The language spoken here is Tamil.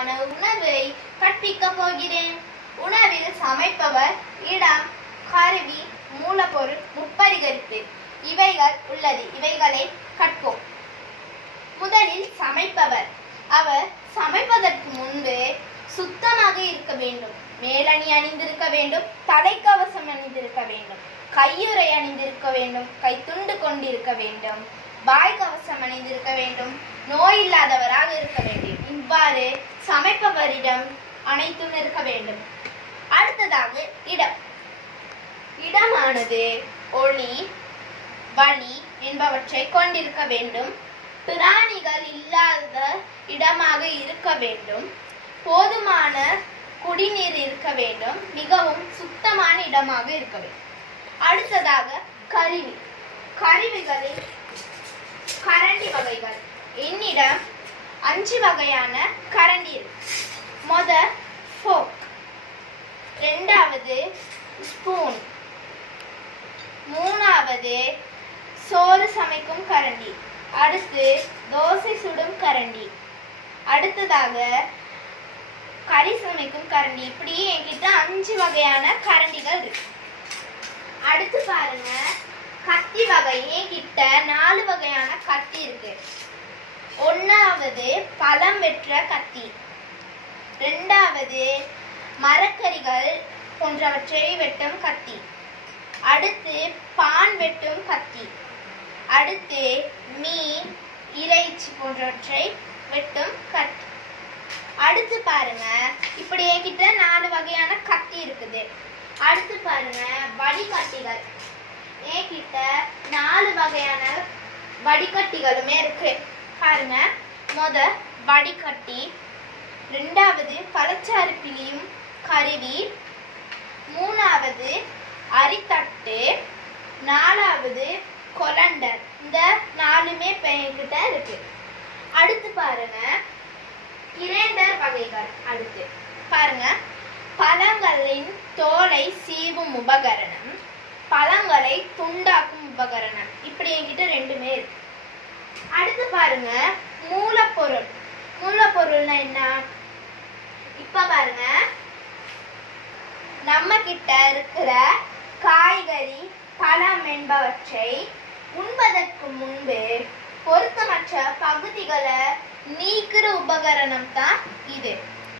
விதமான உணவை கற்பிக்க போகிறேன். உணவில் சமைப்பவர் இடம் கருவி மூலப்பொருள் முப்பரிகரிப்பு. இவைகள் உள்ளது. இவைகளை கற்போம். முதலில் சமைப்பவர். அவர் சமைப்பதற்கு முன்பு சுத்தமாக இருக்க வேண்டும். மேலணி அணிந்திருக்க வேண்டும். தலைக்கவசம் அணிந்திருக்க வேண்டும். கையுறை அணிந்திருக்க வேண்டும். கைத்துண்டு கொண்டிருக்க வேண்டும். வாய் கவசம் அணிந்திருக்க வேண்டும். நோய் இல்லாதவராக இருக்க வேண்டும். இவ்வாறு சமைப்பவரிடம் அனைத்தும் இருக்க வேண்டும். அடுத்ததாக இடம். இடமானது ஒளி வழி என்பவற்றை கொண்டிருக்க வேண்டும். பிராணிகள் இல்லாத இடமாக இருக்க வேண்டும். போதுமான குடிநீர் இருக்க வேண்டும். மிகவும் சுத்தமான இடமாக இருக்க வேண்டும். அடுத்ததாக கருவி. கருவிகளில் கரண்டி வகைகள். என்னிடம் அஞ்சு வகையான கரண்டி இருக்கு முத ஃபோக். ரெண்டாவது ஸ்பூன். மூணாவது சோறு சமைக்கும் கரண்டி அடுத்து தோசை சுடும் கரண்டி அடுத்ததாக கறி சமைக்கும் கரண்டி இப்படி என்கிட்ட அஞ்சு வகையான கரண்டிகள் இருக்கு. அடுத்து பாருங்க கத்தி வகை. என்கிட்ட நாலு வகையான கத்தி இருக்கு. முதலாவது பழம் வெற்ற கத்தி. ரெண்டாவது மரக்கறிகள் போன்றவற்றை வெட்டும் கத்தி. அடுத்து பான் வெட்டும் கத்தி. அடுத்து மீன் இறைச்சி போன்றவற்றை வெட்டும் கத்தி. அடுத்து பாருங்க இப்படி என்கிட்ட நாலு வகையான கத்தி இருக்குது. அடுத்து பாருங்க வடிகட்டிகள். என்கிட்ட நாலு வகையான வடிகட்டிகளுமே இருக்கு. பாருங்க மொத வடிகட்டி ரெண்டாவது பழச்சாறு பிழியும் கருவி மூணாவது அரித்தட்டு நாலாவது கொலண்டர். இந்த நாலுமே இப்போ இருக்கு. அடுத்து பாருங்க கிரேண்டர் வகைகள் அடுத்து. பாருங்க பழங்களின் தோலை சீவும் உபகரணம் பழங்களை துண்டாக்கும் உபகரணம். இப்படி என்கிட்ட ரெண்டுமே இருக்கு. அடுத்து பாருங்க மூலப்பொருள் மூலப்பொருள்னா என்ன? இப்ப பாருங்க. நம்ம கிட்ட இருக்கிற காய்கறி பழம் என்பவற்றை உண்பதற்கு முன்பு பொருத்தமற்ற பகுதிகளை நீக்கிற உபகரணம் தான் இது.